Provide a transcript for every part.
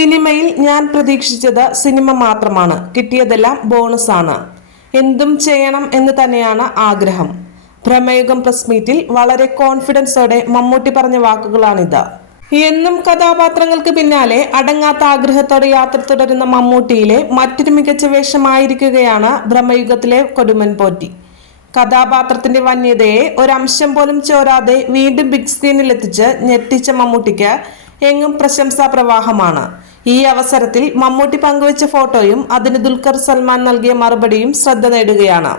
സിനിമയിൽ ഞാൻ പ്രതീക്ഷിച്ചത് സിനിമ മാത്രമാണ്, കിട്ടിയതെല്ലാം ബോണസ് ആണ്. എന്തും ചെയ്യണം എന്ന് തന്നെയാണ് ആഗ്രഹം. ഭ്രമയുഗം പ്രസ് മീറ്റിൽ വളരെ കോൺഫിഡൻസോടെ മമ്മൂട്ടി പറഞ്ഞ വാക്കുകളാണിത്. എന്നും കഥാപാത്രങ്ങൾക്ക് പിന്നാലെ അടങ്ങാത്ത ആഗ്രഹത്തോടെ യാത്ര തുടരുന്ന മമ്മൂട്ടിയിലെ മറ്റൊരു മികച്ച വേഷമായിരിക്കുകയാണ് ഭ്രമയുഗത്തിലെ കൊടുമൻ പോറ്റി. കഥാപാത്രത്തിന്റെ വന്യതയെ ഒരംശം പോലും ചോരാതെ വീണ്ടും ബിഗ് സ്ക്രീനിൽ എത്തിച്ച് ഞെട്ടിച്ച മമ്മൂട്ടിക്ക് എങ്ങും പ്രശംസാ പ്രവാഹമാണ്. ഈ അവസരത്തിൽ മമ്മൂട്ടി പങ്കുവച്ച ഫോട്ടോയും അതിന് ദുൽഖർ സൽമാൻ നൽകിയ മറുപടിയും ശ്രദ്ധ നേടുകയാണ്.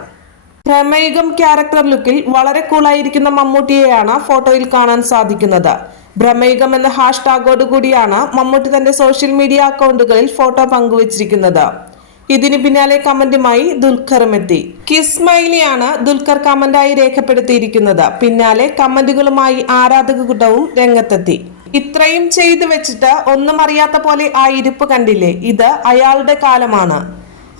ഭ്രമയുഗം ക്യാരക്ടർ ലുക്കിൽ വളരെ കൂളായിരിക്കുന്ന മമ്മൂട്ടിയെയാണ് ഫോട്ടോയിൽ കാണാൻ സാധിക്കുന്നത്. ഭ്രമയുഗം എന്ന ഹാഷ്ടാഗോട് കൂടിയാണ് മമ്മൂട്ടി തന്റെ സോഷ്യൽ മീഡിയ അക്കൗണ്ടുകളിൽ ഫോട്ടോ പങ്കുവച്ചിരിക്കുന്നത്. ഇതിന് പിന്നാലെ കമന്റുമായി ദുൽഖറും എത്തി. കിസ്മൈലിയാണ് ദുൽഖർ കമന്റായി രേഖപ്പെടുത്തിയിരിക്കുന്നത്. പിന്നാലെ കമന്റുകളുമായി ആരാധക കൂട്ടവും രംഗത്തെത്തി. ഇത്രയും ചെയ്തു വെച്ചിട്ട് ഒന്നും അറിയാത്ത പോലെ ആ ഇരിപ്പ് കണ്ടില്ലേ, ഇത് അയാളുടെ കാലമാണ്,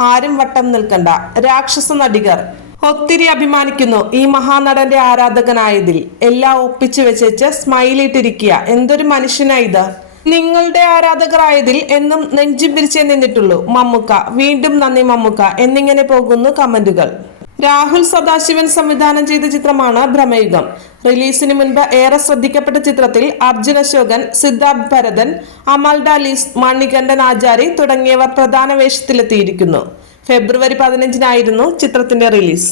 ആരും വട്ടം നിൽക്കണ്ട. രാക്ഷസ നടികർ ഒത്തിരി അഭിമാനിക്കുന്നു ഈ മഹാനടന്റെ ആരാധകനായതിൽ. എല്ലാം ഒപ്പിച്ചു വെച്ചേച്ച് സ്മൈലിട്ടിരിക്കുക. എന്തൊരു മനുഷ്യനാ ഇത്. നിങ്ങളുടെ ആരാധകരായതിൽ എന്നും നെഞ്ചും പിരിച്ചേ നിന്നിട്ടുള്ളൂ മമ്മൂക്ക. വീണ്ടും നന്ദി മമ്മൂക്ക എന്നിങ്ങനെ പോകുന്നു കമന്റുകൾ. രാഹുൽ സദാശിവൻ സംവിധാനം ചെയ്ത ചിത്രമാണ് ഭ്രമയുഗം. റിലീസിന് മുൻപ് ഏറെ ശ്രദ്ധിക്കപ്പെട്ട ചിത്രത്തിൽ അർജുൻ അശോകൻ, സിദ്ധാർത്ഥ് ഭരതൻ, അമൽ ഡാലിസ്, മണികണ്ഠൻ ആചാരി തുടങ്ങിയവർ പ്രധാന വേഷത്തിലെത്തിയിരിക്കുന്നു. ഫെബ്രുവരി 15-നായിരുന്നു ചിത്രത്തിന്റെ റിലീസ്.